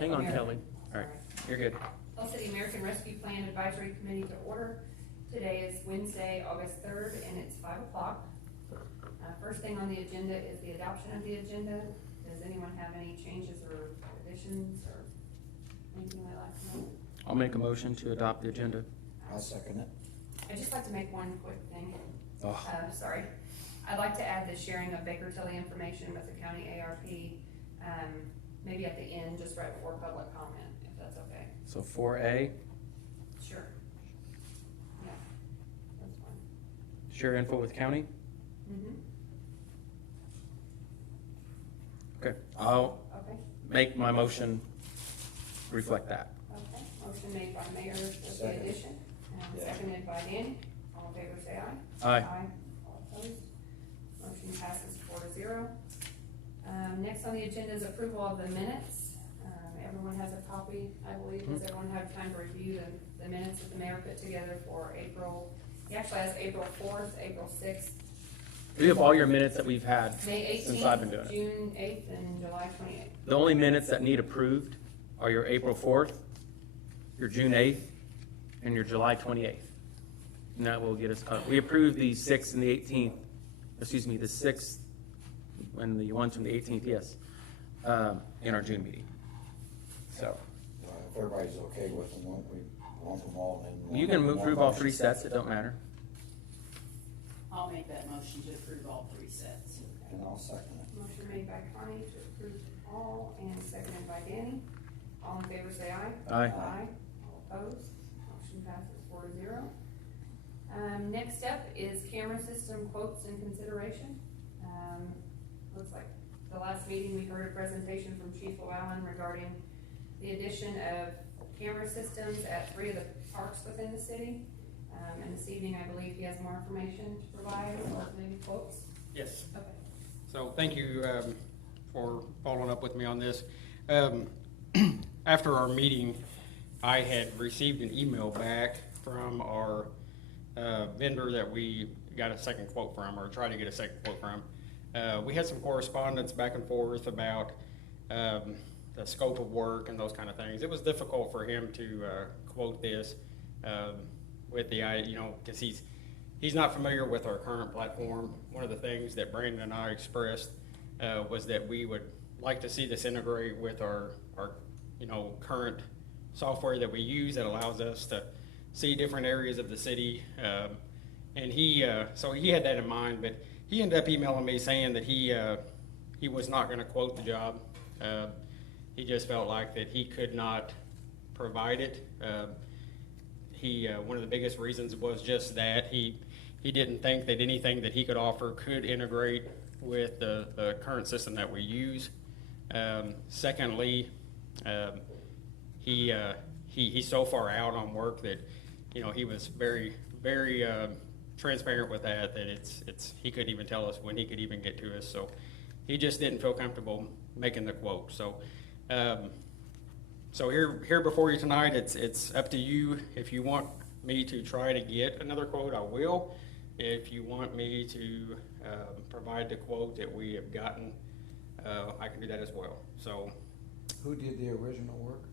Hang on, Kelly. All right, you're good. Hill City American Rescue Plan Advisory Committee to order. Today is Wednesday, August 3rd, and it's 5 o'clock. First thing on the agenda is the adoption of the agenda. Does anyone have any changes or additions or anything they'd like to know? I'll make a motion to adopt the agenda. I'll second it. I'd just like to make one quick thing. Oh. Sorry. I'd like to add the sharing of Baker Tilly information with the county ARP, maybe at the end, just right before public comment, if that's okay. So 4A, Sure. Yeah, that's fine. share info with county. Mm-hmm. Okay, I'll Okay, make my motion reflect that. okay. Motion made by Mayor with the Second. addition, and Yeah. seconded by Danny. All in favor, say aye. Aye. All opposed? Motion passes 4-0. Next on the agenda is approval of the minutes. Everyone has a copy, I believe. Does everyone have time to review the minutes that the mayor put together for April? He actually has April 4th, April 6th, We have all your minutes that we've had May since I've been doing 18th, it. June 8th, and July 28th. The only minutes that need approved are your April 4th, your June 8th, and your July 28th. And that will get us, we approved the 6th and the 18th, excuse me, the 6th and the ones from the 18th, yes, in our June meeting. So, If everybody's okay with them, won't we lump them all in? you can approve all three sets, it don't matter. I'll make that motion to approve all three sets. And I'll second it. Motion made by Connie to approve all, and seconded by Danny. All in favor, say aye. Aye. Aye. All opposed? Motion passes 4-0. Next up is camera system quotes and consideration. Looks like the last meeting, we heard a presentation from Chief Llewellyn regarding the addition of camera systems at 3 of the parks within the city. And this evening, I believe he has more information to provide, or maybe quotes. Yes, Okay. so thank you for following up with me on this. After our meeting, I had received an email back from our vendor that we got a second quote from, or tried to get a second quote from. We had some correspondence back and forth about the scope of work and those kind of things. It was difficult for him to quote this with the, because he's not familiar with our current platform. One of the things that Brandon and I expressed was that we would like to see this integrate with our current software that we use that allows us to see different areas of the city. And so he had that in mind, but he ended up emailing me saying that he was not going to quote the job. He just felt like that he could not provide it. One of the biggest reasons was just that he didn't think that anything that he could offer could integrate with the current system that we use. Secondly, he's so far out on work that he was very transparent with that he couldn't even tell us when he could even get to us. So he just didn't feel comfortable making the quote. So so here before you tonight, it's up to you. If you want me to try to get another quote, I will. If you want me to provide the quote that we have gotten, I can do that as well. So Who did the original work?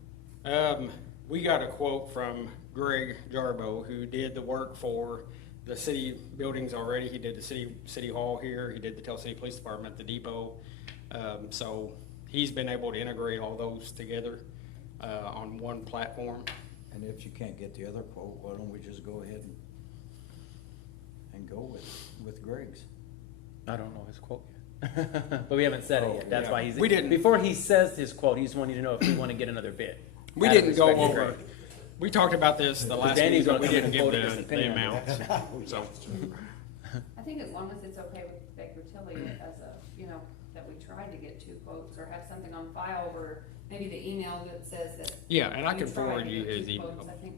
we got a quote from Greg Jarbo, who did the work for the city buildings already. He did the city hall here. He did the Tell City Police Department, the depot. So he's been able to integrate all those together on one platform. And if you can't get the other quote, why don't we just go ahead and go with Greg's? I don't know his quote yet. But we haven't said it yet. That's yeah. why he's, We didn't. before he says his quote, he's wanting to know if we want to get another bid. We Out of didn't go respect to over. Greg. We talked about this the last Danny's meeting, but gonna we come in didn't and give quote us the opinion on amount. So I think as long as it's okay with Baker Tilly as that we tried to get 2 quotes or have something on file over maybe the email that says that. yeah, and I we can tried forward to you get his 2 email. quotes. I think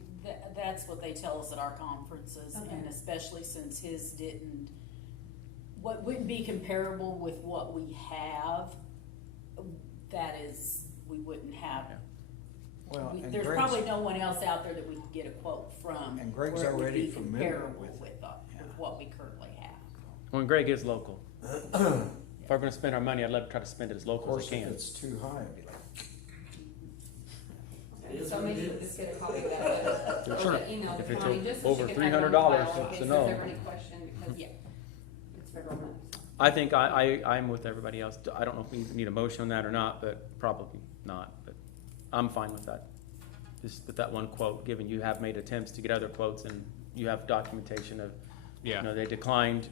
That's what they tell us at our conferences, Okay. and especially since his what wouldn't be comparable with what we have, we wouldn't have. Well, and There's Greg's- probably no one else out there that we could get a quote from. And Greg's where it would already be familiar comparable with- with yeah. what we currently have. When Greg is local. If we're gonna spend our money, I'd love to try to spend it as Of local as course, I if can. it's too high, I'd be like, get a copy of that, or Sure. the email If to it's Connie, just so over she can have it on $300, file in it's case a there's no. ever any question, because Yeah. it's federal money. I think I'm with everybody else. I don't know if we need a motion on that or not, but probably not, but I'm fine with that. Just with that one quote, given you have made attempts to get other quotes and you have documentation of, you Yeah. know, they declined,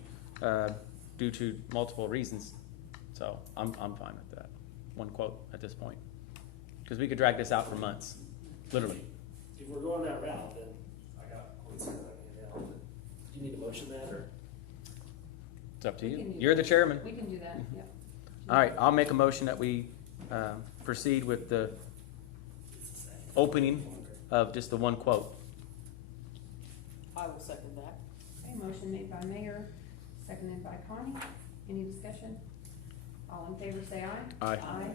due to multiple reasons. So I'm fine with that, one quote at this point. Because we could drag this out for months, literally. If we're going that route, then I got quotes here that I can handle. Do you need to motion that, or? It's up to We you. can do You're the that. chairman. We can do that, yeah. All right, I'll make a motion that we proceed with the opening of just the one quote. I will second that. Okay, motion made by Mayor, seconded by Connie. Any discussion? All in favor, say aye. Aye. Aye.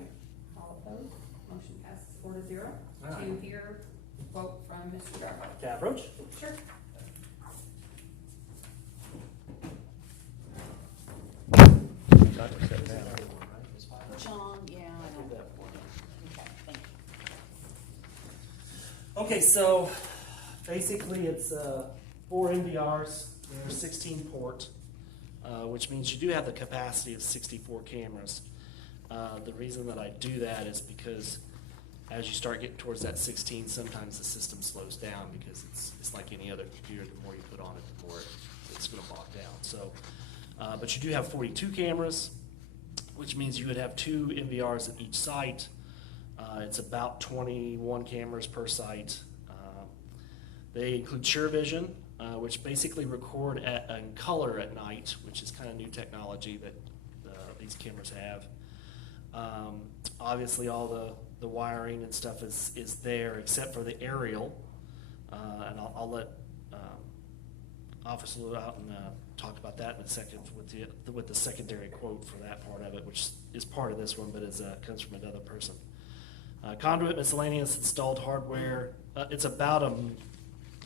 All opposed? Motion passes 4-0. Aye. To hear quote from Mr. Drucker. Can I approach? Sure. John, yeah, I know. Okay, thank you. Okay, so basically it's 4 NVRs, they're 16 port, which means you do have the capacity of 64 cameras. The reason that I do that is because as you start getting towards that 16, sometimes the system slows down because it's like any other computer. The more you put on it, the more it's going to bog down. So, but you do have 42 cameras, which means you would have 2 NVRs at each site. It's about 21 cameras per site. They include Sure Vision, which basically record in color at night, which is kind of new technology that these cameras have. Obviously, all the wiring and stuff is there, except for the aerial. And I'll let Officer Lou out and talk about that in a second with the secondary quote for that part of it, which is part of this one, but comes from another person. Conduit miscellaneous installed hardware. It's about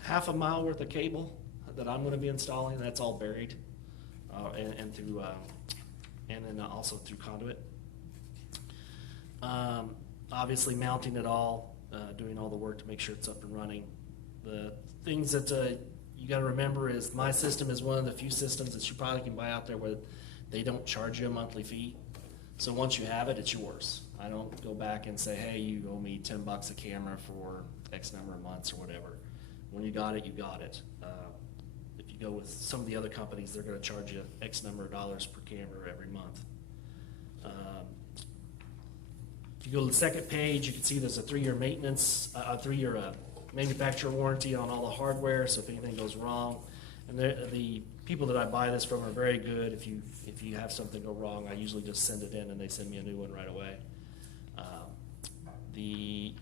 half a mile worth of cable that I'm going to be installing. That's all buried, and through, and then also through conduit. Obviously mounting it all, doing all the work to make sure it's up and running. The things that you got to remember is my system is one of the few systems that you probably can buy out there where they don't charge you a monthly fee. So once you have it, it's yours. I don't go back and say, hey, you owe me $10 a camera for X number of months or whatever. When you got it, you got it. If you go with some of the other companies, they're going to charge you X number of dollars per camera every month. If you go to the second page, you can see there's a 3-year maintenance, a 3-year manufacturer warranty on all the hardware, so if anything goes wrong. And the people that I buy this from are very good. If you have something go wrong, I usually just send it in and they send me a new one right away. The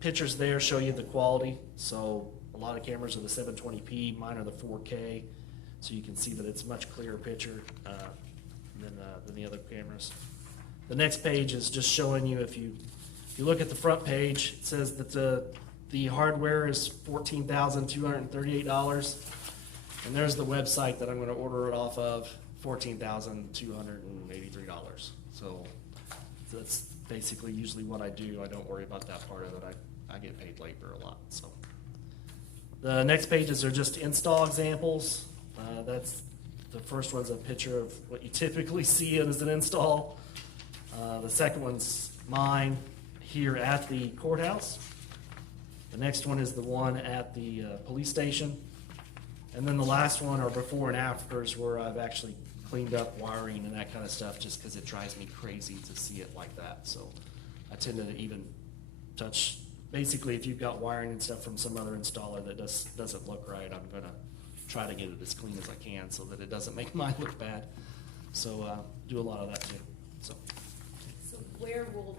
pictures there show you the quality. So a lot of cameras are the 720p, mine are the 4K. So you can see that it's a much clearer picture than the other cameras. The next page is just showing you, if you look at the front page, it says that the hardware is $14,238. And there's the website that I'm going to order it off of, $14,283. So that's basically usually what I do. I don't worry about that part of it. I get paid labor a lot. So the next pages are just install examples. That's the first one's a picture of what you typically see as an install. The second one's mine here at the courthouse. The next one is the one at the police station. And then the last one are before and afters where I've actually cleaned up wiring and that kind of stuff just because it drives me crazy to see it like that. So I tend to even touch, basically if you've got wiring and stuff from some other installer that doesn't look right, I'm going to try to get it as clean as I can so that it doesn't make mine look bad. So do a lot of that too. So Where will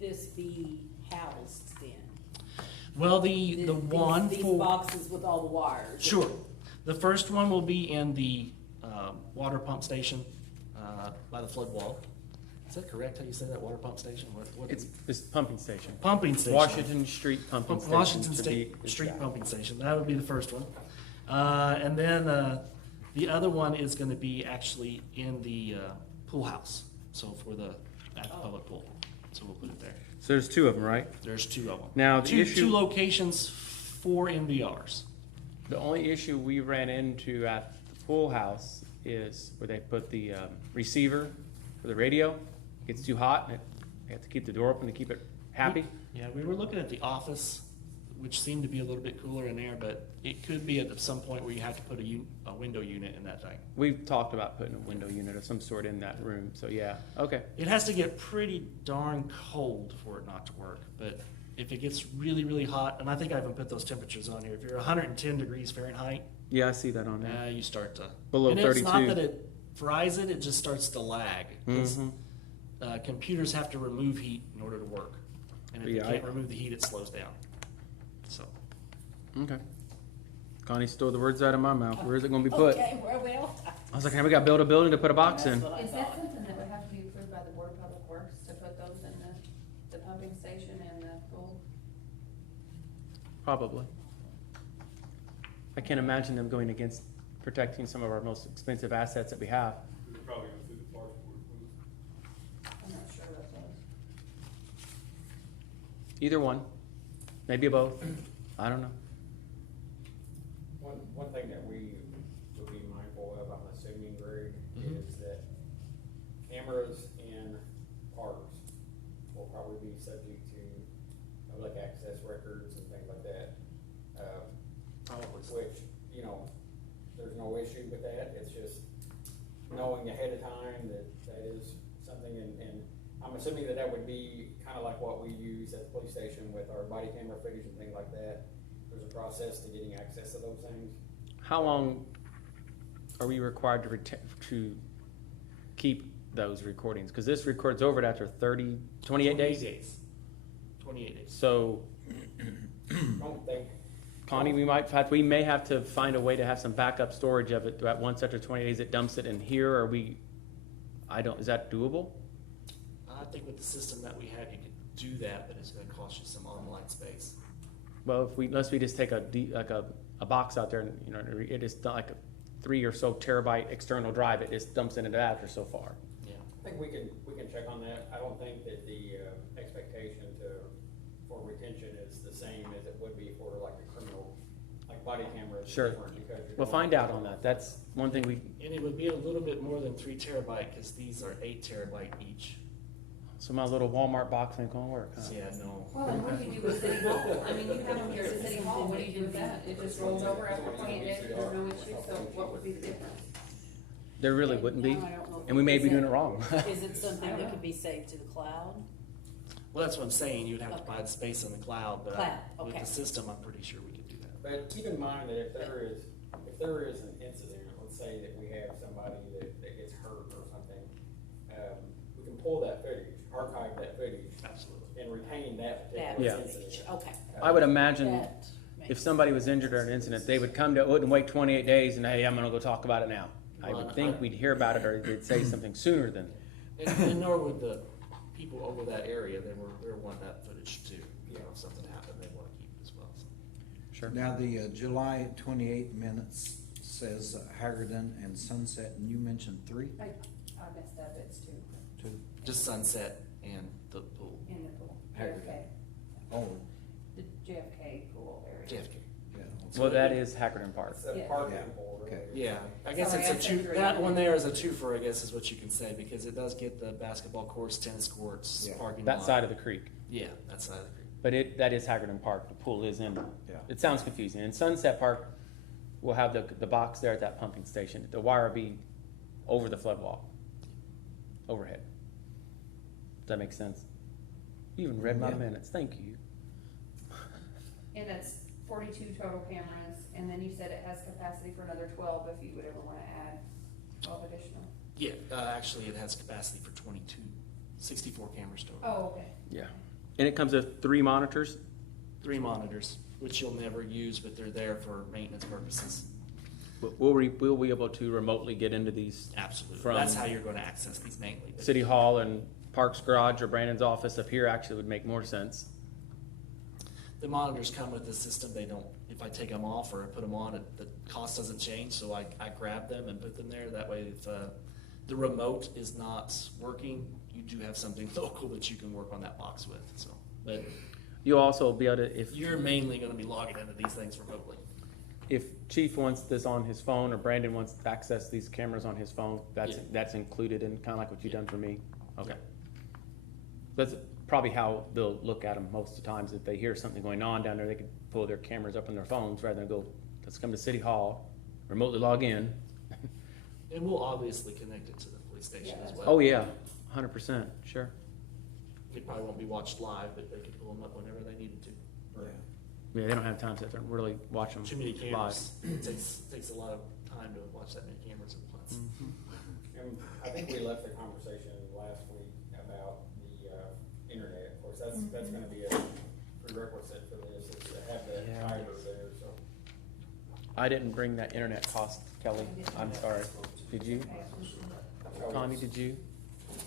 this be housed then? well, the one These for boxes with all the wires? sure, the first one will be in the water pump station by the flood wall. Is that correct? How you say that, water pump station? What It's this pumping station. pumping station? Washington Street pumping station. Washington to State be Street exact. pumping station. That would be the first one. And then the other one is going to be actually in the pool house. So at the public pool. So we'll put it there. So there's two of them, right? There's two of them. Now, the two issue- locations, 4 MVRs. The only issue we ran into at the pool house is where they put the receiver for the radio. It gets too hot, and they have to keep the door open to keep it happy. Yeah, we were looking at the office, which seemed to be a little bit cooler in there, but it could be at some point where you have to put a window unit in that thing. We've talked about putting a window unit of some sort in that room, so yeah, okay. It has to get pretty darn cold for it not to work, but if it gets really, really hot, and I think I even put those temperatures on here, if you're 110 degrees Fahrenheit, Yeah, I see that on there. you start to. Below and it's not 32. that it fries it, it just starts to lag. 'Cause, Mhm. computers have to remove heat in order to work. And if Yeah, you can't I- remove the heat, it slows down. So, Okay. Connie stole the words out of my mouth. Where is it gonna be put? Okay, well, I was like, hey, we gotta build a building to put a box in. that's what I Is that thought. something that would have to be approved by the Board of Public Works to put those in the pumping station and the pool? Probably. I can't imagine them going against protecting some of our most expensive assets that we have. We could probably go through the park board, please. I'm not sure what those. Either one, maybe both. I don't know. One thing that we would be mindful of, I'm assuming, Greg, Mhm. is that cameras in parks will probably be subject to public access records and things like that. Probably. Which, you know, there's no issue with that, it's just knowing ahead of time that that is something, and I'm assuming that that would be kind of like what we use at the police station with our body camera footage and things like that. There's a process to getting access to those things. How long are we required to keep those recordings? Because this records over it after 28 days? 28 days. So, Don't think, Connie, we may have to find a way to have some backup storage of it, that once after 20 days it dumps it in here, or is that doable? I think with the system that we have, you could do that, but it's gonna cost you some online space. Well, unless we just take like a box out there and, you know, it is not like a 3 or so terabyte external drive, it just dumps into that after so far. Yeah. I think we can check on that. I don't think that the expectation for retention is the same as it would be for like a criminal, like body camera. It's Sure. different because you're We'll going- find out on that. That's one thing And it would be a little bit more than 3 terabyte, because these are 8 terabyte each. so my little Walmart box ain't gonna work, huh? So yeah, no. Well, then what do you do with City Hall? I mean, you have them here at City Hall, what do you do with that? It just rolls over after 28 days, there's no issue, so what would be the difference? There really wouldn't be, Now, I don't know if and we may be is doing it- it wrong. Is it something that could be saved to the cloud? Well, that's what I'm saying, you'd have to Okay. buy the space on the cloud, but Cloud, with okay. the system, I'm pretty sure we could do that. But keep in mind that if there is an incident, let's say that we have somebody that gets hurt or something, we can pull that footage, archive that footage, Absolutely. and retain that That particular Yeah. incident. Okay. I would imagine That makes if somebody was injured or an incident, they would come to, wouldn't wait 28 days and, hey, I'm gonna go talk about it now. I would think we'd hear about it, or they'd say something sooner than, And nor would the people over that area, they were wanting that footage too. You know, if something happened, they want to keep it as well. So. sure. Now, the July 28 minutes says Hagerden and Sunset, and you mentioned 3? I messed up, it's 2 2? Just Sunset and the pool, in the pool, Hagerty. JFK, Oh, the JFK pool area. JFK. yeah. Well, that is Hackerton Park. It's a Yeah. parking Yeah. pool, really. Okay. Yeah, I guess Sorry, it's I a said two, 3. that one there is a twofer, I guess is what you can say, because it does get the basketball courts, tennis courts, Yeah. parking lot. That side of the creek. Yeah, that side of the creek. But that is Hackerton Park, the pool is in. Yeah. It sounds confusing. In Sunset Park, we'll have the box there at that pumping station. The wire will be over the flood wall, overhead. Does that make sense? You even read my Yeah. minutes, thank you. And that's 42 total cameras, and then you said it has capacity for another 12 if you would ever wanna add 12 additional. Yeah, actually, it has capacity for 22, 64 cameras total. Oh, okay. Yeah. And it comes with 3 monitors. 3 monitors, which you'll never use, but they're there for maintenance purposes. We'll be able to remotely get into these Absolutely. From- That's how you're going to access these mainly. but- City Hall and Parks Garage or Brandon's office up here actually would make more sense. The monitors come with the system. They don't, if I take them off or I put them on, the cost doesn't change. So I grab them and put them there. That way, if the remote is not working, you you do have something local that you can work on that box with, so. But You'll also be able to, if you're mainly gonna be logging into these things remotely. if Chief wants this on his phone or Brandon wants to access these cameras on his phone, Yeah. that's included in kind of like what you've done for me? Okay. That's probably how they'll look at them most of the times. If they hear something going on down there, they could pull their cameras up on their phones rather than go, let's come to City Hall, remotely log in. And we'll obviously connect it to the police station as well. Oh, yeah, 100%, sure. It probably won't be watched live, but they can pull them up whenever they needed to. Yeah. Yeah, they don't have time to sit there and really watch them Too many live. cameras. It takes a lot of time to watch that many cameras at once. And I think we left the conversation last week about the internet. Of course, that's gonna be a prerequisite for this, is to have the Yeah. fiber there, so. I didn't bring that internet cost, Kelly. I'm sorry. Did you? Connie, did you?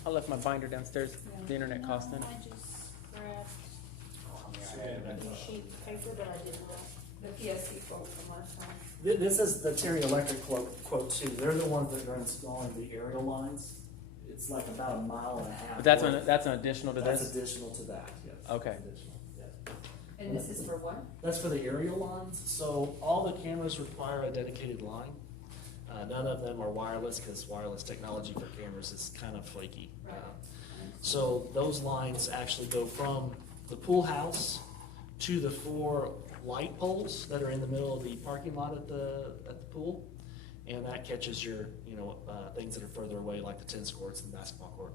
I left my binder downstairs, the internet cost in it. I just grabbed I had, a sheet of paper, but I didn't. The PSC quote from last time. This is the Terry Electric quote too. They're the ones that are installing the aerial lines. It's like about 1.5 miles. But that's an additional to That's this? additional to that, yes. Okay. Additional, yeah. And this is for what? That's for the aerial lines. So all the cameras require a dedicated line. None of them are wireless because wireless technology for cameras is kind of flaky. Right. So those lines actually go from the pool house to the 4 light poles that are in the middle of the parking lot at the pool. And that catches your, things that are further away, like the tennis courts and basketball court.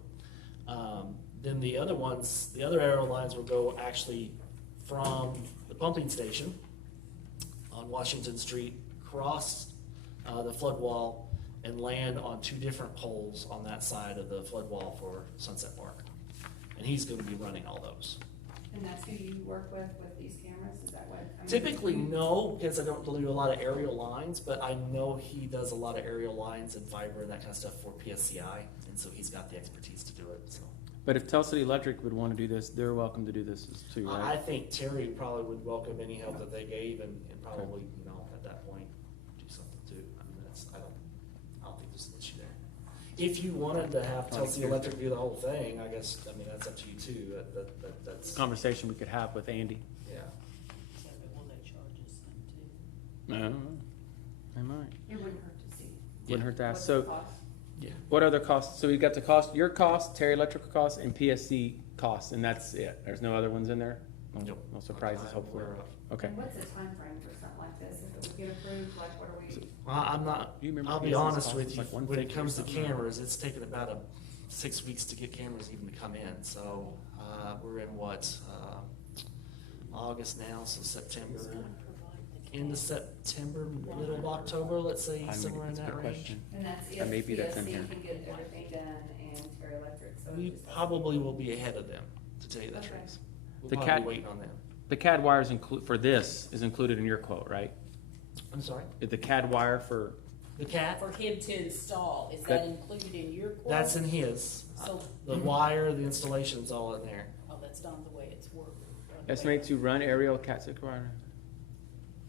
Then the other ones, the other aerial lines will go actually from the pumping station on Washington Street, cross the flood wall, and land on 2 different poles on that side of the flood wall for Sunset Park. And he's gonna be running all those. And that's who you work with these cameras, is that what? I mean, Typically, no, because I don't do a lot of aerial lines, but I know he does a lot of aerial lines and fiber and that kind of stuff for PSCI, and so he's got the expertise to do it, so. But if Tell City Electric would want to do this, they're welcome to do this too, I right? think Terry probably would welcome any help that they gave and probably, at that point, do something too. I mean, I don't think there's an issue there. If you wanted to have Tell City Electric do the whole thing, I guess, that's up to you too. That's, Conversation we could have with Andy. yeah. So will they charge us then too? I don't know. They might. It wouldn't hurt to see. Wouldn't hurt to ask. What's So the cost? Yeah. what other costs? So we've got the cost, your cost, Terry Electric cost, and PSC costs, and that's it. There's no other ones in there? Nope. No surprises, I'm hopefully. aware of. Okay. And what's the timeframe for something like this? If it would get approved, like what are we? I'm not, Do you remember I'll be PSC's honest cost with was you, like when it 150 or comes to something? cameras, it's taken about 6 weeks to get cameras even to come in, so, we're in August now, so September, end of September, middle of October, let's say, somewhere in That's a that good range. question. And that's Or if maybe that's in PSC here. can get everything done and Terry Electric, so. it We just- probably will be ahead of them, to tell you the Okay. truth. We'll The probably cat- be waiting on them. The CAD wires for this is included in your quote, right? I'm sorry, The CAD wire for, the cat, For him to install, is That- that included in your quote? that's in his. So- The wire, the installation's all in there. Oh, that's not the way it's worked. estimate to run aerial Cat 6 wire.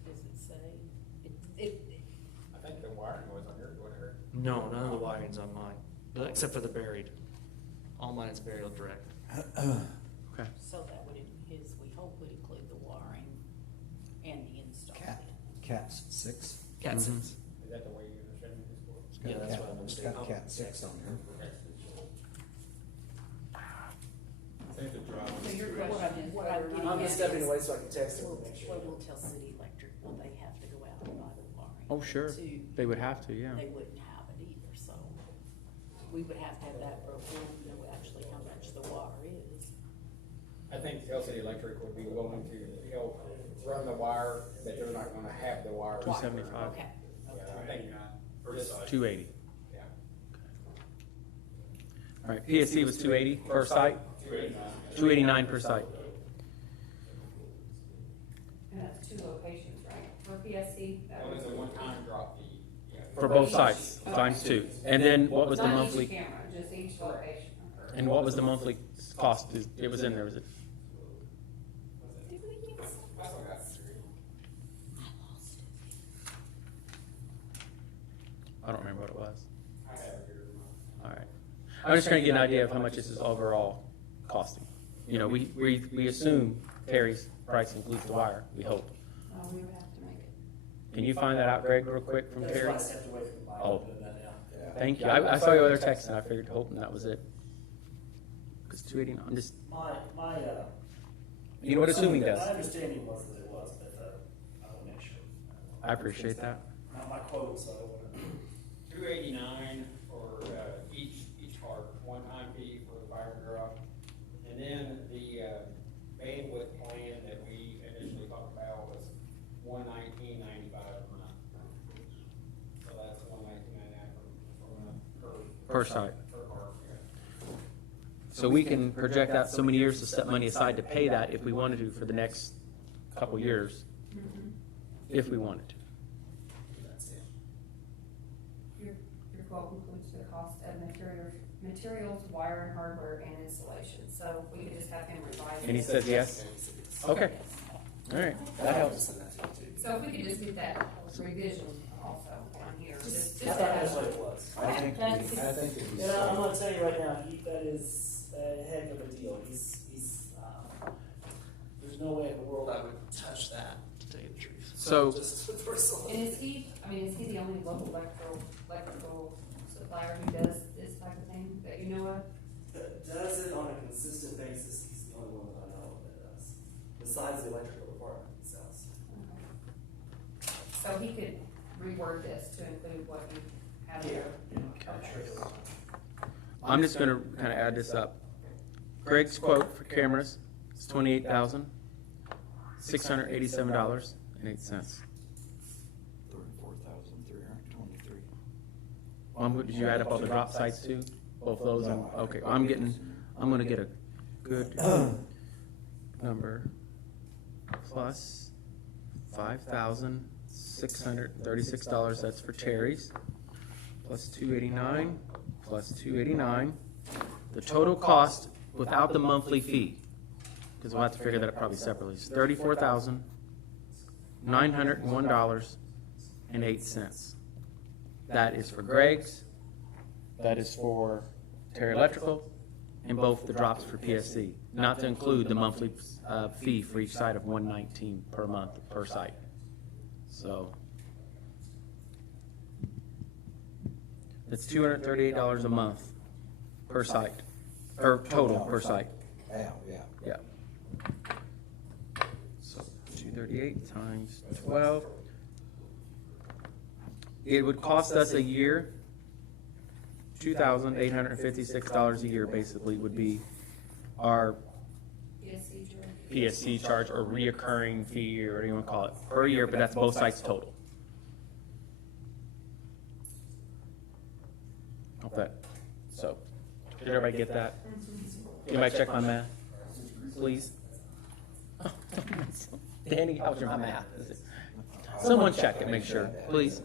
Does it say? It, I think the wiring was on yours, wasn't it? No, none of the wiring's on mine, except for the buried. All mine is burial direct. Okay. so that would, his, we hope would include the wiring and the install. Cat 6. Cat Mhm. 6. Is that the way you understand this for? It's got Yeah, that's cat- what I'm It's understanding. got Cat 6 on there. I think the drive. So your What question is what I'm whether or getting not. I'm just stepping away so I can text him Will, to make sure. what will tell City Electric, will they have to go out and buy the wiring? Oh, sure. To- They would have to, yeah. They wouldn't have it either, so we would have to have that broken, to know actually how much the wire is. I think Tell City Electric would be willing to help run the wire, but they're not gonna have the wire. 275. Okay. Yeah, I think just, 280. yeah. All right, PSC was 280 per site, 289 per site. And that's 2 locations, right? For PSC? that Well, was- it's a one-time drop fee. Yeah. For both sites, times 2. And then what was the Not monthly, each camera, just each location. and what was the monthly cost? It was in there, was it? Did we get some? I still got it. I don't remember what it was. I have it here. All right. I'm just trying to get an idea of how much this is overall costing. You know, we assume Terry's price includes the wire, we hope. We would have to make it. Can you find that out, Greg, real quick from That's Terry? why I stepped away from the Bible. Oh. Yeah. Thank you. I saw your other text and I figured, hoping that was it. Because 289, I'm just, you know what assuming does. My understanding was that it was, but, I will make sure. I appreciate that. Not my quote, so I don't wanna. $289 for each part, one-time fee for the fire drop. And then the bandwidth plan that we initially talked about was $119.95 a month. So that's $119.95 per month Per site. per car. Yeah. So we can project out so many years to set money aside to pay that if we wanted to for the next couple years, if we wanted to. Your quote includes the cost of materials, wire and hardware, and installation, so we could just have him revise. And he it. says yes? Okay. All right, that helps. So if we could just get that revision also on here, just I to thought that's have. what it was. I think it'd be Yeah, I'm safe. gonna tell you right now, that is a heck of a deal. There's no way in the world I would touch that, to tell you the truth. So, Just with Ursula. And is he the only local electrical supplier who does this type of thing that you know of? That does it on a consistent basis, he's the only one that I know of that does, besides the electrical department themselves. So he could reword this to include what you have here. Okay. I'm just gonna kind of add this up. Greg's quote for cameras is $28,687.08. 34,323. Did you add up all the drop sites too? Both those? No. Okay, I'm gonna get a good number plus $5,636, that's for Terry's, plus 289, plus 289. The total cost without the monthly fee, because we'll have to figure that out probably separately, is $34,901.08. That is for Greg's, that is for Terry Electrical, and both the drops for PSC, not to include the monthly fee for each site of $119 per month per site. So that's $238 a month per site, or total per site. Yeah. Yeah. So 238 times 12. It would cost us a year, $2,856 a year basically would be our PSC charge or reoccurring fee or whatever you want to call it per year, but that's both sites total. Okay, so did everybody get that? Anybody check my math, please? Danny, how's your math? Someone check it, make sure, please.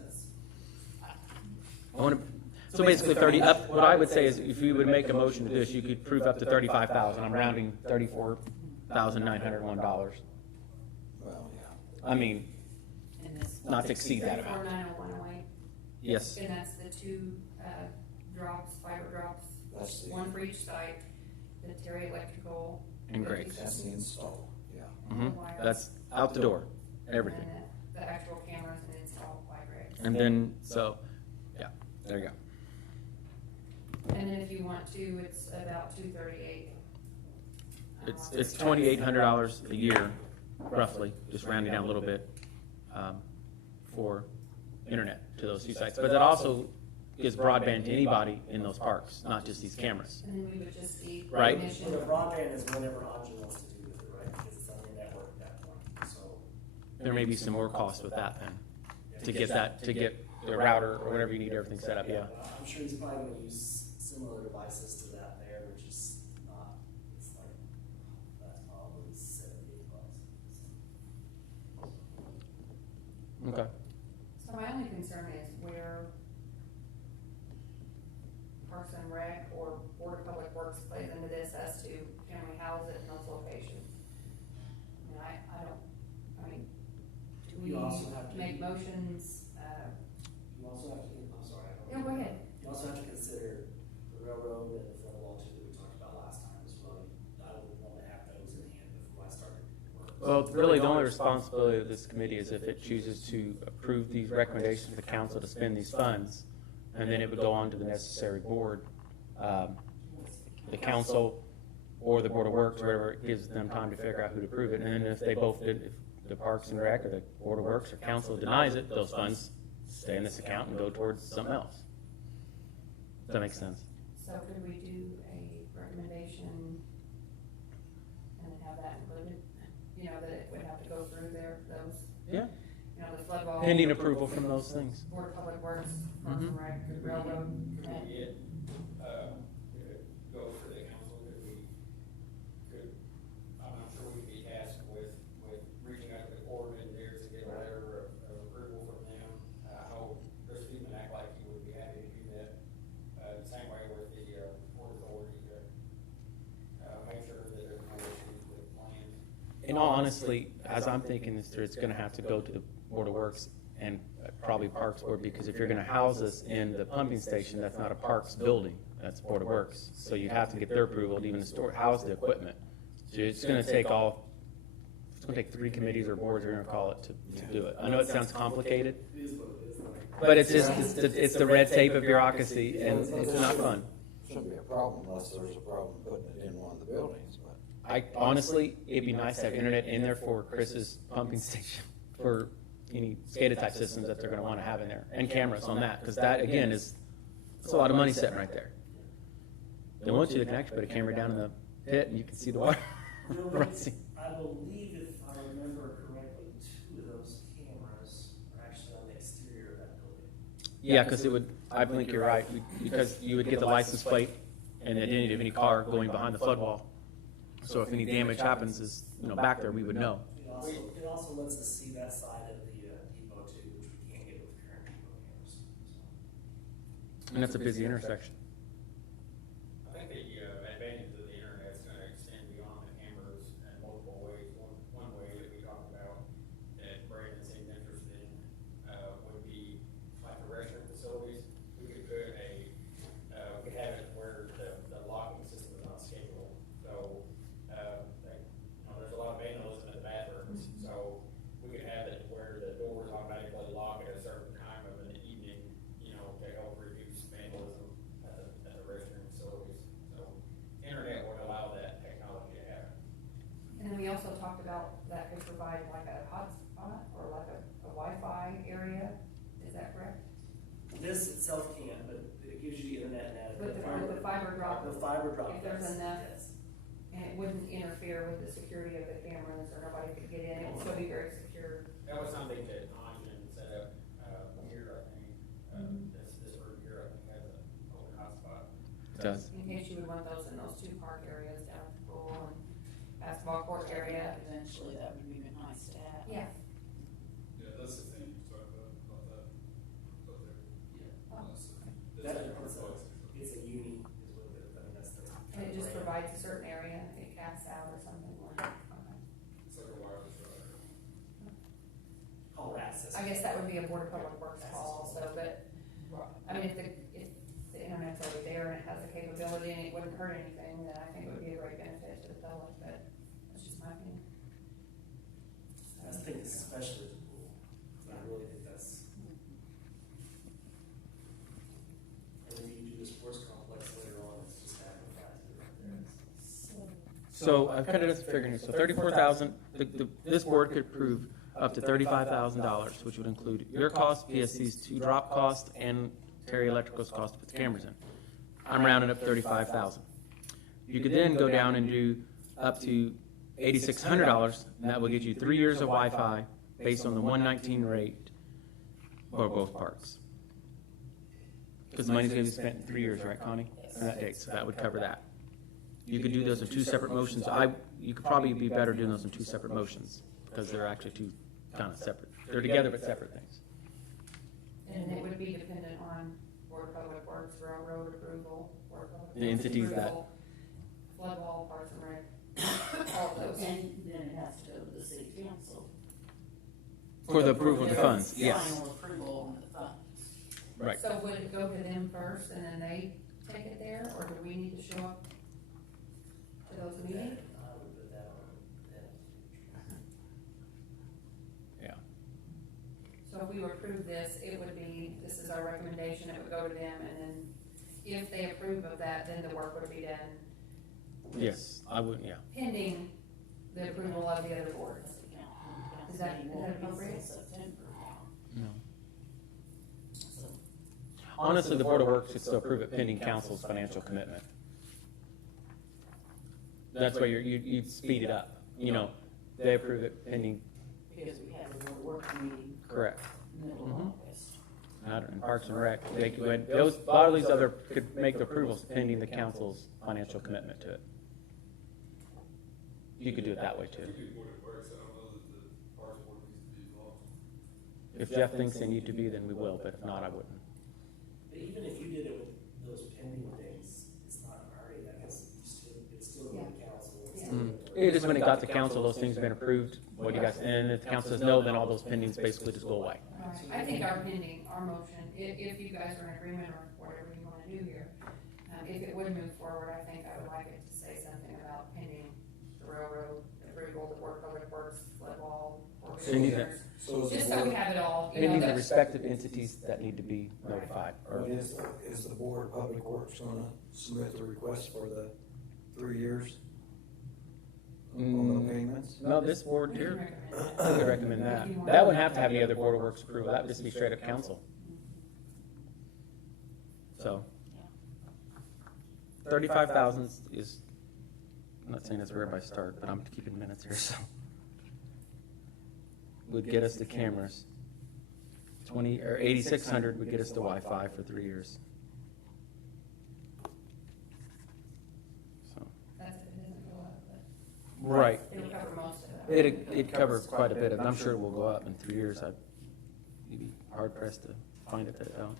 So basically 30 up, what I would say is if you would make a motion to do this, you could prove up to 35,000. I'm rounding $34,901. Well, yeah. I mean, And this. not to exceed that amount. 34,901.08. Yes. And that's the two fiber drops, That's the, one for each site, the Terry Electrical. And Greg's. that's the install, yeah. That's out the door, everything. And then the actual cameras and installed by Greg. And then, so, yeah, there you go. And then if you want to, it's about $238. It's $2,800 a year, roughly, just rounding down a little bit, for internet to those two sites. But that also gives broadband to anybody in those parks, not just these cameras. And then we would just be. Right. So the broadband is whatever Audrey wants to do with it, right? Because it's on your network at that point, so. There may be some more cost with that then, to get the router or whatever you need, everything set up, yeah. I'm sure he's probably gonna use similar devices to that there, which is not, it's like, that's probably $78. Okay. So my only concern is where Parks and Rec or Board of Public Works plays into this as to can we house it in those locations? I mean, do we You also have to- make motions, You also have to, I'm sorry. no, go ahead. You also have to consider the railroad and Well, really, the only responsibility of this committee is if it chooses to approve these recommendations to the council to spend these funds, and then it would go on to the necessary board, the council or the Board of Works, wherever it gives them time to figure out who to approve it. And then if they both did, if the Parks and Rec or the Board of Works or council denies it, those funds stay in this account and go towards something else. Does that make sense? So could we do a recommendation and then have that included? You know, that it would have to go through those, Yeah. you know, the flood wall. Pending approval from those things. Board of Public Works, Parks and Rec, Railroad. Could we get, go for the council, I'm not sure we'd be tasked with reaching out to the Corps of Engineers to get a letter of approval from them. I know Chris Friedman act like he would be happy to do that, same way with the, Port Authority to, make sure that there's no issues with plans. In all honesty, as I'm thinking this through, it's gonna have to go to the Board of Works and probably Parks Board, because if you're gonna house us in the pumping station, that's not a Parks building, that's Board of Works. So you have to get their approval to even store, house the equipment. So it's gonna take it's gonna take 3 committees or boards, we're gonna call it, to do it. I know it sounds complicated, but it's just, it's the red tape of bureaucracy, and it's not fun. Shouldn't be a problem unless there's a problem putting it in one of the buildings, but. Honestly, it'd be nice to have internet in there for Chris's pumping station, for any SCADA type systems that they're gonna wanna have in there, and cameras on that, because that, again, that's a lot of money sitting right there. They want you to actually put a camera down in the pit, and you can see the water rising. I believe if I remember correctly, 2 of those cameras are actually on the exterior of that building. Yeah, because it would, I think you're right, because you would get the license plate and the identity of any car going behind the flood wall. So if any damage happens, back there, we would know. It also lets us see that side of the depot too, which we can't get with current depot cameras. And that's a busy intersection. I think the advantage of the internet's gonna extend beyond the cameras in multiple ways. One way that we talked about that Brandon seemed interested in would be like the restroom facilities. We could put we could have it where the locking system is on schedule. So, there's a lot of vandalism in the bathrooms, so we could have it where the doors automatically lock at a certain time of an evening, to help reduce vandalism at the restroom facilities. So internet would allow that technology to happen. And then we also talked about that could provide like a hotspot or like a Wi-Fi area, is that correct? This itself can't, but it gives you internet and With the fiber drop. The fiber drop. If there's yes, enough, yes. and it wouldn't interfere with the security of the cameras or nobody could get in, it would still be very secure. That was something that Anja set up here, I think. This room here, I think, has an open hotspot. It does. In case you would want those in those 2 park areas down at the pool and basketball court area. Eventually, that would be nice to have. Yeah. Yeah, that's the thing you talked about that. Up there. Oh. It's a uni, is what that's the. And it just provides a certain area, it casts out or something, or, okay. It's like a wireless router. Call access. I guess that would be a Board of Public Works call also, but, I mean, if the internet's already there and it has the capability and it wouldn't hurt anything, then I think it would be a great benefit to the public, but that's just my opinion. I think especially the pool. I really think that's. And then you do the sports complex later on, it's just amplifies it right there. So I've cut it as a figure here, so 34,000, this board could approve up to $35,000, which would include your cost, PSC's 2 drop cost, and Terry Electrical's cost to put the cameras in. I'm rounding up 35,000. You could then go down and do up to $8,600, and that will get you 3 years of Wi-Fi based on the 119 rate for both parks. Because the money's gonna be spent in 3 years, right, Connie? On that date, so that would cover that. You could do those in 2 separate motions. You could probably be better doing those in 2 separate motions, because they're actually 2 kind of separate. They're together but separate things. And it would be dependent on Board of Public Works, railroad approval, Board of Public Works. The entities that- approval, flood wall, Parks and Rec, all of those. And then it has to go to the city council. For the approval of the funds, For yes. Final approval on the funds. Right. So would it go to them first and then they take it there, or do we need to show up to those meetings? I would put that on. we approve this, it would be, this is our recommendation, it would go to them, and then if they approve of that, then the work would be done Yes, I would, yeah. pending the approval of the other boards. Is that appropriate? No. Honestly, the Board of Works should still approve it pending council's financial commitment. That's why you'd speed it up, you know, they approve it pending, Because we have a work meeting correct. middle of Mhm. August. Out in Parks and Rec, they could, those, a lot of these other could make the approvals pending the council's financial commitment to it. You could do it that way too. We do Board of Works, I don't know that the Parks Board needs to be involved. If Jeff thinks they need to be, then we will, but if not, I wouldn't. But even if you did it with those pending things, it's not a hurry, I guess it's still going to council. It's still gonna- It is when it got to council, those things have been approved, what do you guys, and if the council says no, then all those pendings basically just go away. Right. I think our pending, our motion, if you guys are in agreement or whatever you wanna do here, if it would move forward, I think I would like it to say something about pending the railroad approval, the Board of Public Works, flood wall, or So you need that- just so we have it all, you know, Pending the that's, respective entities that need to be notified. Or is the Board of Public Works gonna submit the request for the 3 years on the payments? No, this board we can here recommend that. would recommend that. If you want- That wouldn't have to have any other Board of Works approval, that would just be straight up council. So. 35,000 is, I'm not saying that's where everybody start, but I'm keeping minutes here, so. Would get us the cameras. 8,600 would get us the Wi-Fi for 3 years. So, That's if it doesn't go up, but right. it'll cover most of it. It covers quite a bit of, I'm sure it will go up in 3 years. You'd be hard pressed to find it that out.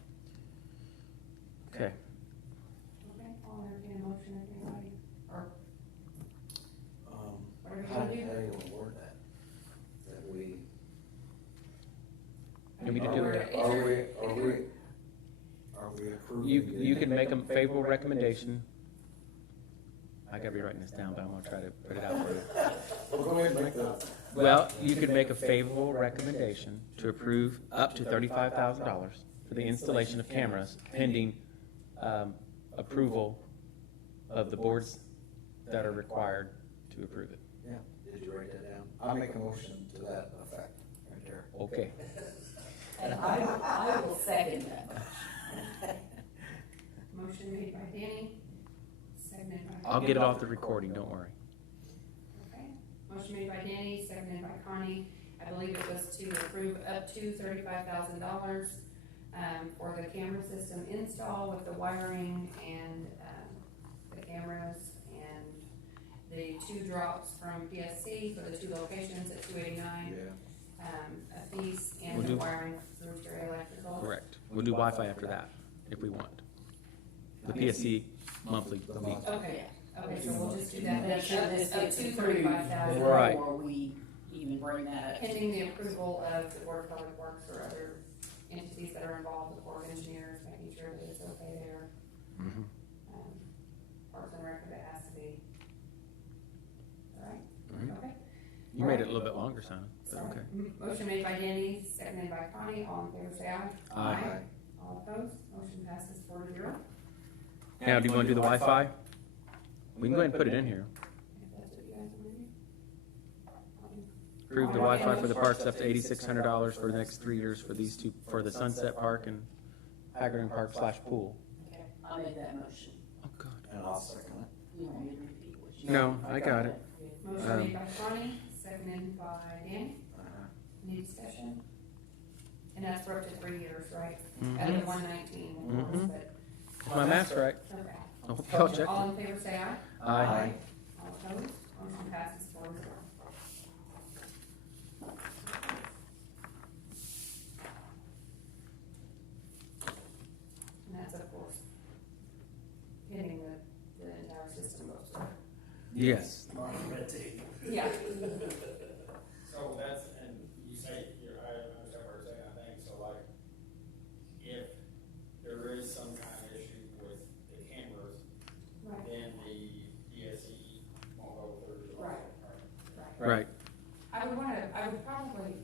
Okay. Okay, I'll entertain a motion if anybody, or whatever you How wanna do do. you want to word that? That we. You want me to do it? Are we approving? You can make a favorable recommendation. I gotta be writing this down, but I'm gonna try to put it out for you. Well, go ahead and make the. Well, you could make a favorable recommendation to approve up to $35,000 for the installation of cameras pending approval of the boards that are required to approve it. Yeah, did you write that down? I'll make a motion to that effect, right there. Okay. And I will second that. Motion made by Danny, seconded by. I'll get it off the recording, don't worry. Okay, motion made by Danny, seconded by Connie. I believe it was to approve up to $35,000 for the camera system install with the wiring and the cameras and the 2 drops from PSC for the 2 locations at 289. Yeah. A piece and We'll the do- wiring through Stereo Electrical. Correct. We'll do Wi-Fi after that, if we want. The PSC monthly fee. Okay, okay, so we'll just do that. Make sure this Up gets to approved 35,000. Right. before we even bring that up. Pending the approval of the Board of Public Works or other entities that are involved, the Corps of Engineers, making sure that it's okay there. Mhm. Parks and Rec, if it has to be. All right, Mhm. okay. You made it a little bit longer, son, but Sorry. okay. Motion made by Danny, seconded by Connie, all in favor say aye. Aye. All opposed, motion passes 4-0. Now, do you wanna do the Wi-Fi? We can go ahead and put it in here. If that's what you guys wanna do. Approve the Wi-Fi for the parks up to $8,600 for the next 3 years for these two, for the Sunset Park and Haggard Park / pool. Okay, I'll make that motion. Oh, God. And I'll second it. You want me to repeat what you? No, I got it. Motion made by Connie, seconded by Danny. Any discussion? And that's for up to 3 years, right? Out of the 119, of course, Mhm. but, Is my math right? okay. I hope y'all checked All it. in favor say aye. Aye. All opposed, motion passes 4-0. And that's of course pending the entire system goes through. Yes. Red tape. Yeah. So that's, and you say, I understand what you're saying, I think, so like, if there is some kind of issue with the cameras, Right, then the DSE won't go through. Right. Right. I would probably,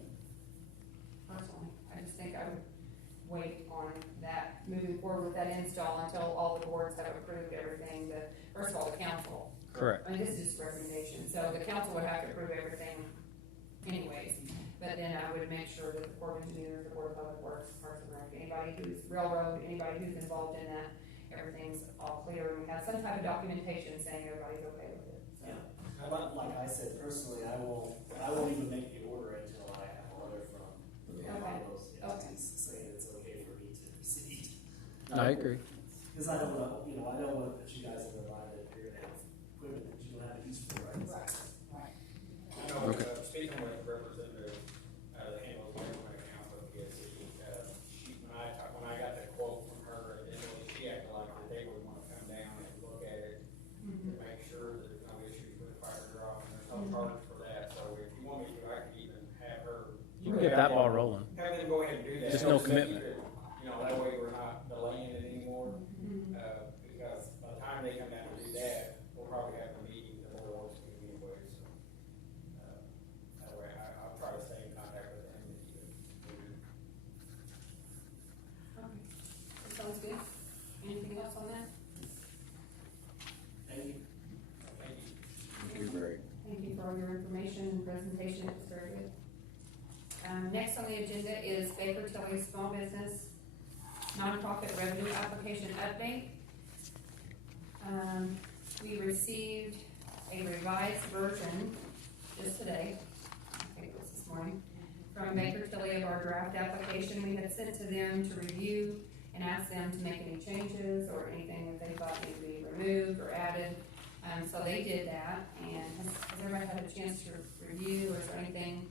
personally, I just think wait on that, moving forward with that install until all the boards have approved everything, first of all, the council. Correct. I mean, this is just recommendation, so the council would have to approve everything anyways, but then I would make sure that the Corps of Engineers, the Board of Public Works, Parks and Rec, anybody who's railroad, anybody who's involved in that, everything's all clear, and we have some type of documentation saying everybody's okay with it, so. Yeah. How about, like I said, personally, I won't even make the order until I have a letter from one of those entities saying it's okay for me to proceed. I agree. Because I don't know, I don't want to put you guys in the line that you're gonna have equipment that you don't have use for, right? Right. I know, Okay. speaking with Representative, that handles government accounts with the city, when I got the quote from her, initially, she acted like that they would want to come down and look at it to make sure that there's no issues with the fire drop, and there's no charge for that, so if you want me to, I can even have her. You can get that ball rolling. Have them go ahead and do that. Just no So commitment. that way we're not delaying it anymore, because by the time they come down and do that, we'll probably have a meeting that we'll want to anyway, so. That way, I'll try to stay in contact with them. Okay, that sounds good. Anything else on that? Thank you. Thank you. Thank you, Greg. Thank you for all your information and presentation, it was very good. Next on the agenda is Baker Tilly Small Business Nonprofit Revenue Application Update. We received a revised version just today, I think it was this morning, from Baker Tilly of our draft application. We had sent to them to review and ask them to make any changes or anything that they thought needed to be removed or added. So they did that, and has everybody had a chance to review, or is there anything?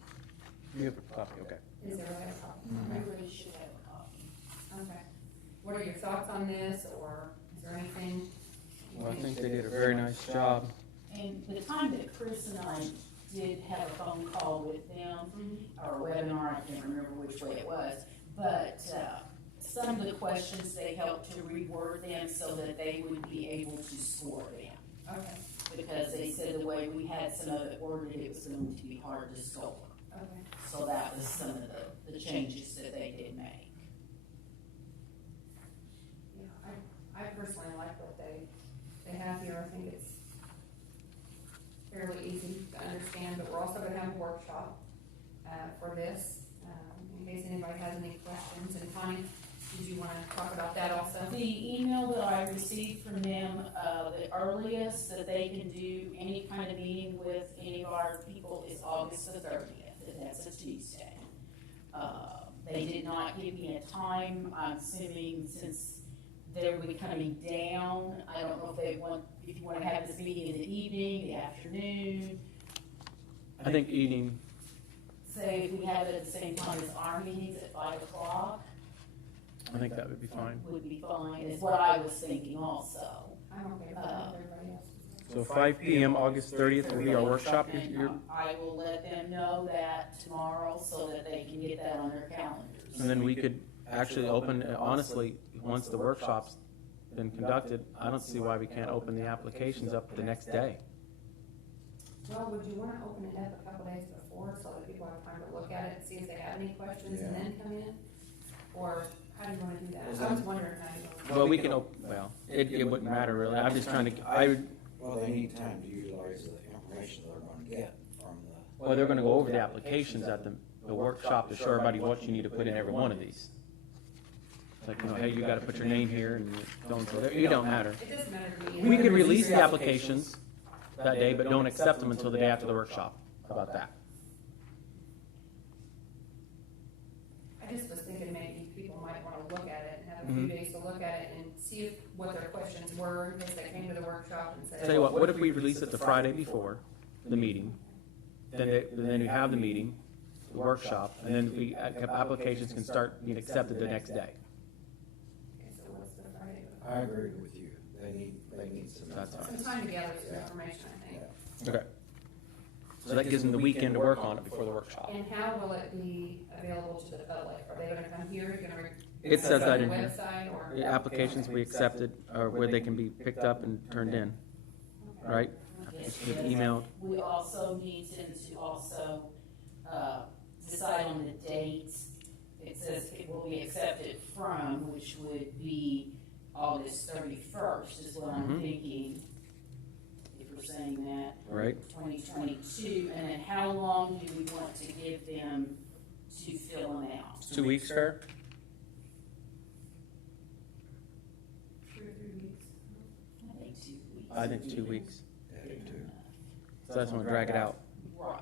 You have a copy, okay. Is everybody have a copy? Everybody should have a copy. Okay. What are your thoughts on this, or is there anything? Well, I think they did a very nice job. And the time that Chris and I did have a phone call with them, or webinar, I can't remember which way it was, but some of the questions, they helped to reword them so that they would be able to score them. Okay, Because they said the way we had some of it worded, it was going to be hard to score. okay. So that was some of the changes that they did make. Yeah, I personally like what they have here. I think it's fairly easy to understand, but we're also gonna have a workshop, for this, in case anybody has any questions. And Connie, did you wanna talk about that also? The email that I received from them, the earliest that they can do any kind of meeting with any of our people is August the 30th, and that's a Tuesday. They did not give me a time. I'm assuming since they're be coming down, I don't know if you wanna have this meeting in the evening, the afternoon. I think eating, Say if we have it at the same time as our meetings at 5 o'clock, I think that would be fine. would be fine, is what I was thinking also. I'm okay with that, if everybody else is. So 5 PM, August 30th will be our workshop. And I will let them know that tomorrow so that they can get that on their calendars. And then we could actually open, honestly, once the workshop's been conducted, I don't see why we can't open the applications up the next day. Well, would you wanna open it up a couple days before so that people have time to look at it and see if they have any questions and then come in? Or how do you wanna do that? I was wondering how you wanna. Well, we can it wouldn't matter really. I'm just trying to, Well, they need time to utilize the information they're gonna get from the. well, they're gonna go over the applications at the workshop to show everybody what you need to put in every one of these. Like, hey, you gotta put your name here and it don't matter. It doesn't matter to me. We could release the applications that day, but don't accept them until the day after the workshop. How about that? I just was thinking maybe people might wanna look at it and have a few days to look at it and see what their questions were in case they came to the workshop and said. Tell you what if we release it the Friday before the meeting? Then you have the meeting, the workshop, and then applications can start being accepted the next day. Okay, so what's the Friday? I agree with you. They need some. That's fine. Some time to gather some information, I think. Okay. So that gives them the weekend to work on it before the workshop. And how will it be available to the public? Are they gonna come here, you're gonna? It says that in the here. Website or? The applications we accepted are where they can be picked up and turned in, Okay. right? Yes, It's yes. emailed. We also need them to also decide on the dates. It says it will be accepted which would be August 31st is what I'm Mhm. thinking, if we're saying that. Right. 2022, and then how long do we want to give them to fill them out? 2 weeks fair? 2 or 3 weeks. I think 2 weeks. I think 2 weeks. Yeah, I do too. So that's when we drag it out. Right.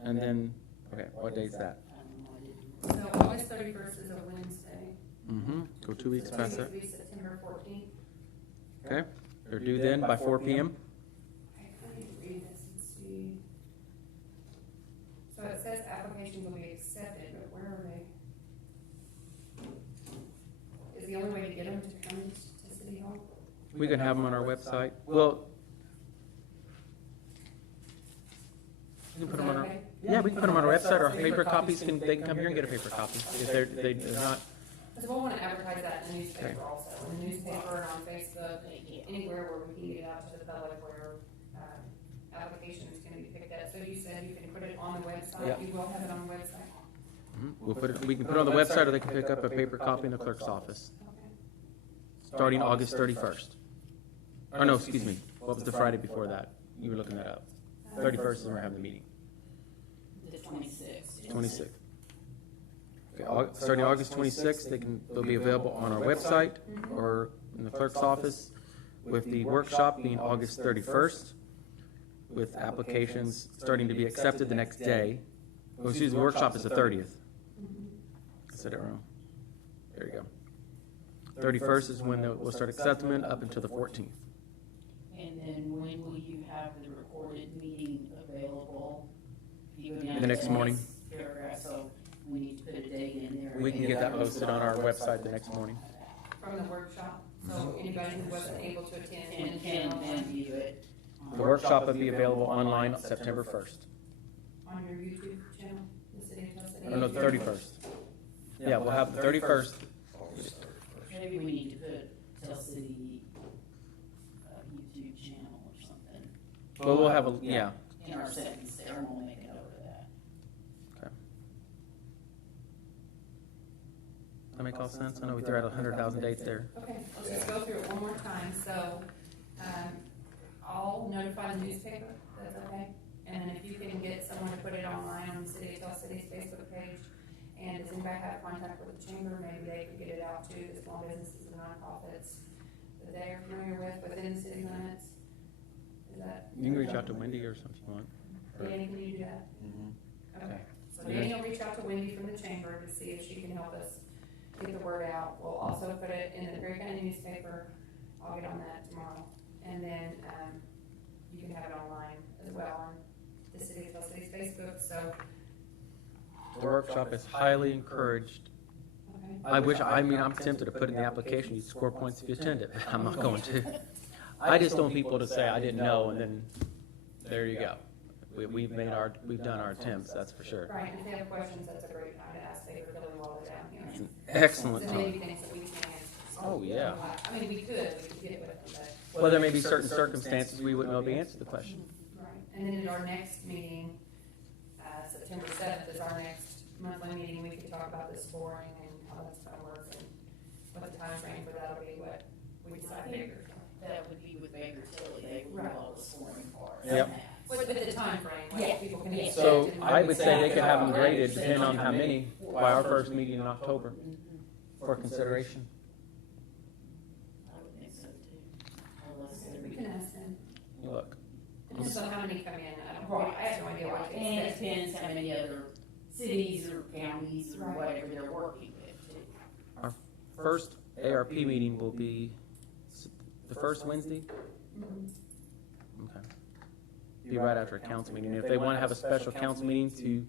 And then, okay, what date's that? I don't know, I didn't. So August 31st is a Wednesday. Mm-hmm. Go 2 weeks So past 2 that. weeks would be September 14th. Okay. They're due then by 4 p.m. Okay, I need to read this and see. So it says applications will be accepted, but where are they? Is the only way to get them to come to City Hall? We can have them on our website. Well, we can put them on our, yeah, we can put them on our website, or paper copies they can come here and get a paper copy. If they're not, Because we'll want to advertise that in the newspaper also, in the newspaper and on Facebook, anywhere where we can get it out to the public where, applications can be picked up. So you said you can put it on the website, Yeah. you will have it on the website? we can put it on the website, or they can pick up a paper copy in the clerk's office, Okay. starting August 31st. Or no, excuse me, what was the Friday before that? You were looking that up. 31st is when we're having the meeting, The 26th. 26th. Okay, starting August 26th, they'll be available on our website or in the clerk's office, with the workshop being August 31st, with applications starting to be accepted the next day. Oh, excuse me, the workshop is the 30th. I said it wrong. There you go. 31st is when we'll start acceptance up until the 14th. And then when will you have the recorded meeting available? You go down The next to morning. Paragraph, so we need to put a date in there. We can get that posted on our website the next morning. From the workshop, so anybody who wasn't able to attend And can then view it. The workshop will be available online on September 1st. on your YouTube channel, the City of Tell City. Or no, 31st. Yeah, we'll have the 31st. August 31st. Maybe we need to put Tell City YouTube channel or something Well, we'll have a, yeah. in our sentence there, and we'll make a note of that. Okay. That make all sense? I know we threw out 100,000 dates there. Okay, let's just go through it one more time, so, I'll notify the newspaper, that's okay? And then if you can get someone to put it online on the City of Tell City's Facebook page, and does anybody have contact with the chamber, maybe they could get it out to the small businesses and nonprofits that they are familiar with within the city limits? Is that? You can reach out to Wendy or something if you want. Danny, can you do that? Mhm. Okay, so Danny will reach out to Wendy from the chamber to see if she can help us get the word out. We'll also put it in the Perry County newspaper. I'll get on that tomorrow. And then, you can have it online as well on the City of Tell City's Facebook, so, The workshop is highly encouraged. okay. I'm tempted to put in the application, you score points if you attend it. I'm not going to. I just don't want people to say, I didn't know, and then, there you go. We've done our attempts, that's for sure. Right, and if they have questions, that's a great time to ask. They were really well down It's here. an excellent So maybe time. things that we can answer. Oh, yeah. I mean, we could get with them, but. Well, there may be certain circumstances we wouldn't know the answer to the question. Right, and then at our next meeting, September 7th is our next monthly meeting, we can talk about the scoring and how that's gonna work and what the time frame for that'll be, what we decide bigger. That would be with Baker Tilly, they would do all the scoring for us. Yep. With the time frame, Yeah. like people can Yeah. accept. So and- I would say they could have them graded depending on how many by our first meeting in October for consideration. I would think so too. Unless We they're. can ask them. Look, Depends on how many come in, I have no idea what to And it expect. depends how many other cities or counties or Right. whatever they're working with too. our first ARP meeting will be the first Wednesday. Mhm. Okay. Be right after a council meeting. If they want to have a special council meeting to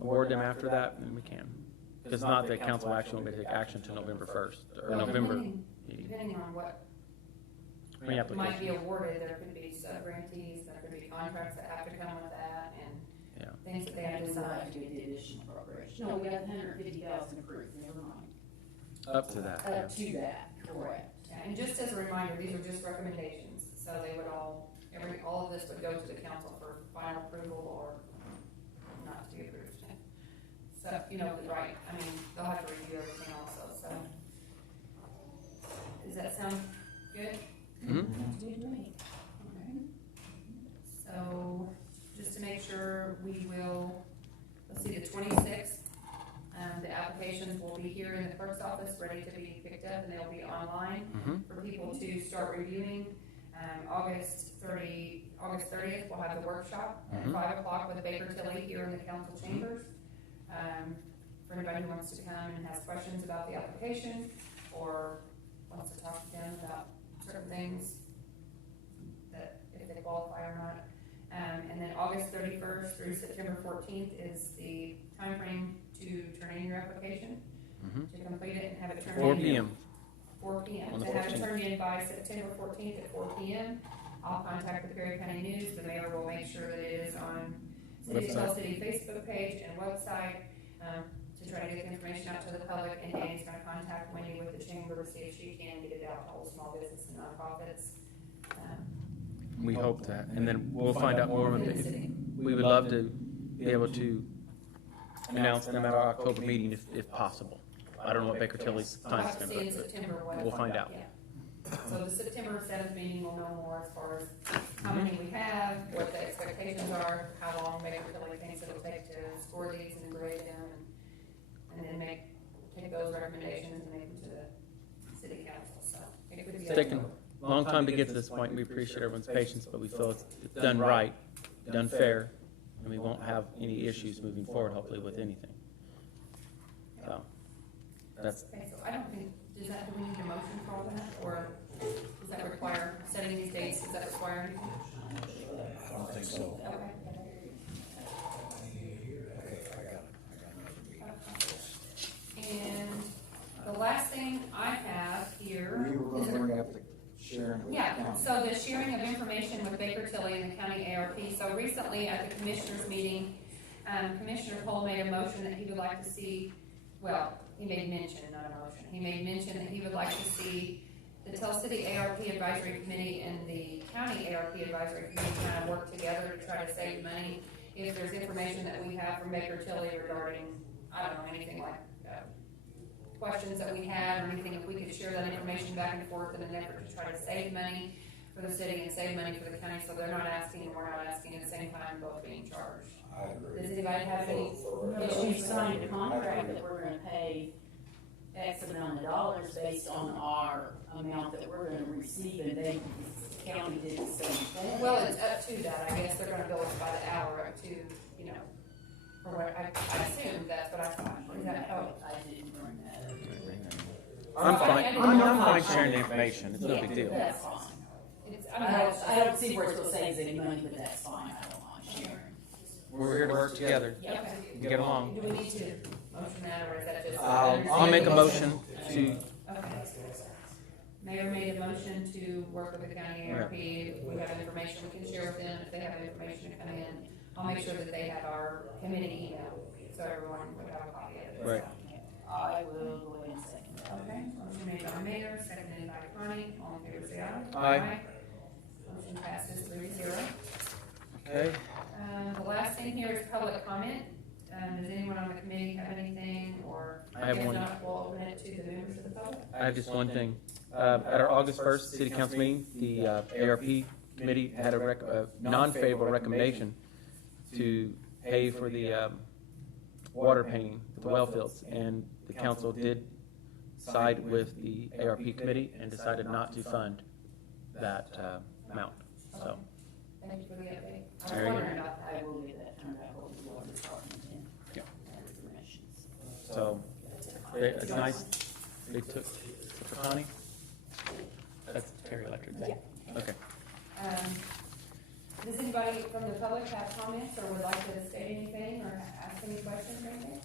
award them after that, then we can. Because not that council action will take action until November 1st, or Well, November depending- meeting. Depending on what How many might be applications? awarded, there could be sub-grantees, there could be contracts that have to come with that, and Yeah. things that they have to And we'll have decide. to get the additional appropriation. No, we got 150,000 approved, never mind. Up to that. Up to that, correct. Yeah, and just as a reminder, these are just recommendations, so they would all of this would go to the council for final approval or not to be approved. So, right, I mean, they'll have to review everything else Does that sound good? Mhm. That's good to me. Okay. So, just to make sure, we will, let's see, the 26th, the applications will be here in the clerk's office, ready to be picked up, and they'll be online Mhm. for people to start reviewing. August 30th, we'll have the workshop at Mhm. 5 o'clock with Baker Tilly here in the council chambers. For anybody who wants to come and has questions about the application, or wants to talk to them about certain things, that if they qualify or not. And then August 31st through September 14th is the timeframe to turn in your application, Mhm. to complete it and have it turned in. 4 p.m. 4 p.m. On the To have it 14th. turned in by September 14th at 4 p.m. I'll contact the Perry County News, the mayor will make sure that it is on City of Tell City Facebook page and website, to try to get the information out to the public, and Danny's gonna contact Wendy with the chamber to see if she can get it out to all small business and nonprofits. We hope that, and then we'll find out more. In the city. We would love to be able to announce them at our October meeting if possible. I don't know what Baker Tilly's I'll time have to is see in going to be. September what. We'll find out. Yeah. So the September 7th meeting will know more as far as how many we have, what the expectations are, how long Baker Tilly thinks it'll take to score these and grade them, and then take those recommendations and make them to the city council, so. It could be It's taken a long time to get to this point. We appreciate everyone's patience, but we feel it's done right, done fair, and we won't have any issues moving forward, hopefully, with anything. So, that's, Okay, so I don't think, do we need a motion for all that, or does that require, setting these dates, does that require anything? I don't think so. Okay. And the last thing I have here You were is, gonna bring up the sharing. with the yeah, county. so the sharing of information with Baker Tilly and the county ARP. So recently at the commissioners meeting, Commissioner Cole made a motion that he would like to see, well, he made mention, not a motion, he made mention that he would like to see the Tell City ARP Advisory Committee and the County ARP Advisory Committee kind of work together to try to save money. If there's information that we have from Baker Tilly regarding, I don't know, anything like, questions that we have, or anything, if we could share that information back and forth in an effort to try to save money for the city and save money for the county, so they're not asking and we're not asking at the same time, both being charged. I agree. Does anybody have any But we issues? signed a contract that we're gonna pay X amount of dollars based on our amount that we're gonna receive, and they, the county did the same thing. Well, it's up to that, I guess they're gonna bill us by the hour, up to, you know, for what, I assume that's what I thought. Is that how? I didn't bring that up. I'm fine, I'm fine sharing the information, it's no Yeah, big deal. That's fine. It's, I don't see where it's gonna save any money, but that's fine, I don't mind sharing. We're here to work together, Okay. and get along. Do we need to motion that, or is that just? I'll make a motion to, Okay. Mayor made a motion to work with the county ARP. If we have information we can share with them, if they have information to come in, I'll make sure that they have our committee email, so everyone would have a copy of it. Right. I will go ahead and second that. Okay, motion made by Mayor, seconded by Connie, all in favor say aye. Aye. Motion passes 3-0. okay, The last thing here is public comment. Does anyone on the committee have anything, or? I have if one. not, we'll open it to the members of the public. I have just one thing. At our August 1st city council meeting, the ARP committee had a non-favorable recommendation to pay for the water painting, the well fields, and the council did side with the ARP committee and decided not to fund that amount, so. Thank you for the update. I was There you go. wondering about that. I will get that turned back over to the water department and Yeah. permissions. So, it's nice, they took for Connie? That's Terry Electric, thing. Okay. Does anybody from the public have comments, or would like to say anything, or ask any questions or anything?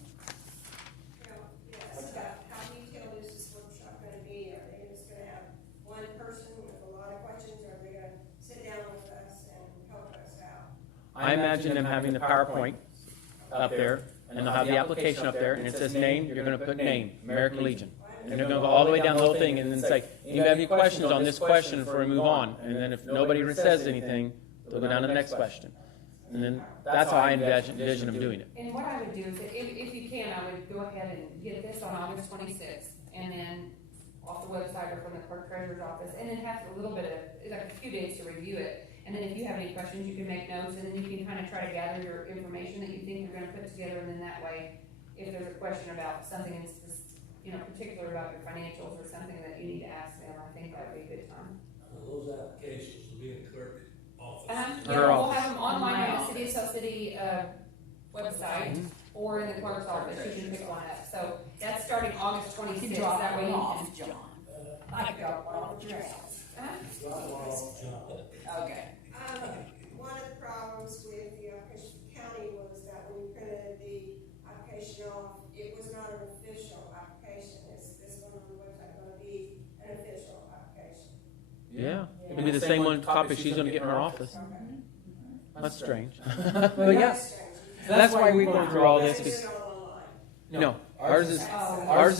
Yes, how detailed is this workshop gonna be? Are they just gonna have one person with a lot of questions, or are they gonna sit down with us and help us out? I imagine them having the PowerPoint up there, and they'll have the application up there, and it says name, you're gonna put name, American Legion. And they're gonna go all the way down the whole thing, and then say, you have any questions on this question before we move on? And then if nobody says anything, they'll go down to the next question. And then, that's how I envision them doing it. And what I would do is, if you can, I would go ahead and get this on August 26th, and then off the website or from the clerk treasurer's office, and it has a little bit of, like a few days to review it. And then if you have any questions, you can make notes, and then you can kind of try to gather your information that you think you're gonna put together, and then that way, if there's a question about something in particular about your financials or something that you need to ask them, I think that would be a good time. Those applications will be in the clerk office. Yeah, Her we'll office. have them online on the City of South City, website, or in the clerk's office, you can pick one up. So that's starting August You twenty-sixth, can drop that way one you off, can. John. I could drop one off at your house. Drop one off, John. Okay. One of the problems with the application for the county was that when you printed the application off, it was not an official application. Is this one on the website gonna be an official application? Yeah, it'll be the same one copy she's gonna get in her office. Okay. That's strange. But yeah, That's strange. that's why we're going through all this. It's 'Cause- all online. No, ours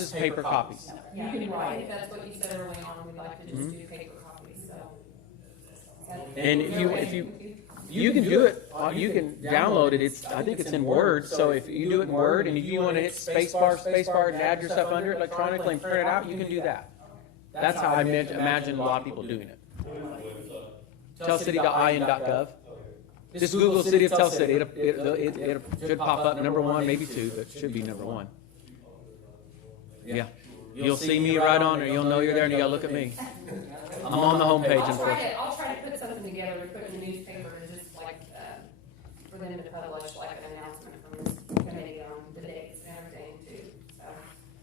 is paper copies. Yeah, You can I write think it. that's what you said early on, we'd like to just do paper copies, so. And you can do it, you can download it, I think it's in Word, so if you do it in Word, and if you wanna hit space bar, and add your stuff under it electronically and print it out, you can do that. That's how I imagine a lot of people doing it. Tellcity.in.gov. Just Google City of Tell City, it should pop up #1, maybe 2, but it should be #1. Yeah, you'll see me right on there, you'll know you're there, and you gotta look at me. I'm on the homepage, unfortunately. I'll try to put something together to put in the newspaper, and just like, for them to publish like an announcement from this committee on the dates and everything too. So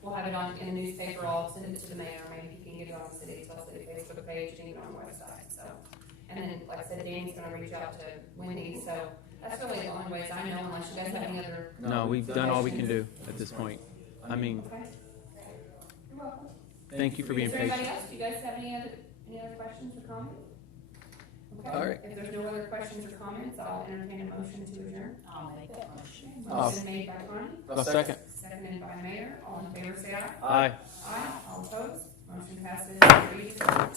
we'll have it in the newspaper, I'll send it to the mayor, maybe he can get it on the City Facebook page and even on the website, so. And then, like I said, Danny's gonna reach out to Wendy, so that's really the only ways I know, unless you guys have any other. No, we've done all we can do at this point. I mean, Okay. You're welcome. thank you for being Is there anybody patient. else? Do you guys have any other questions or comments? Okay. All right. If there's no other questions or comments, I'll entertain a motion to adjourn. I'll make that motion. Motion made by Connie, A second. seconded by Mayor. All in favor, say aye. Aye. Aye. All opposed? Motion passes 3-0.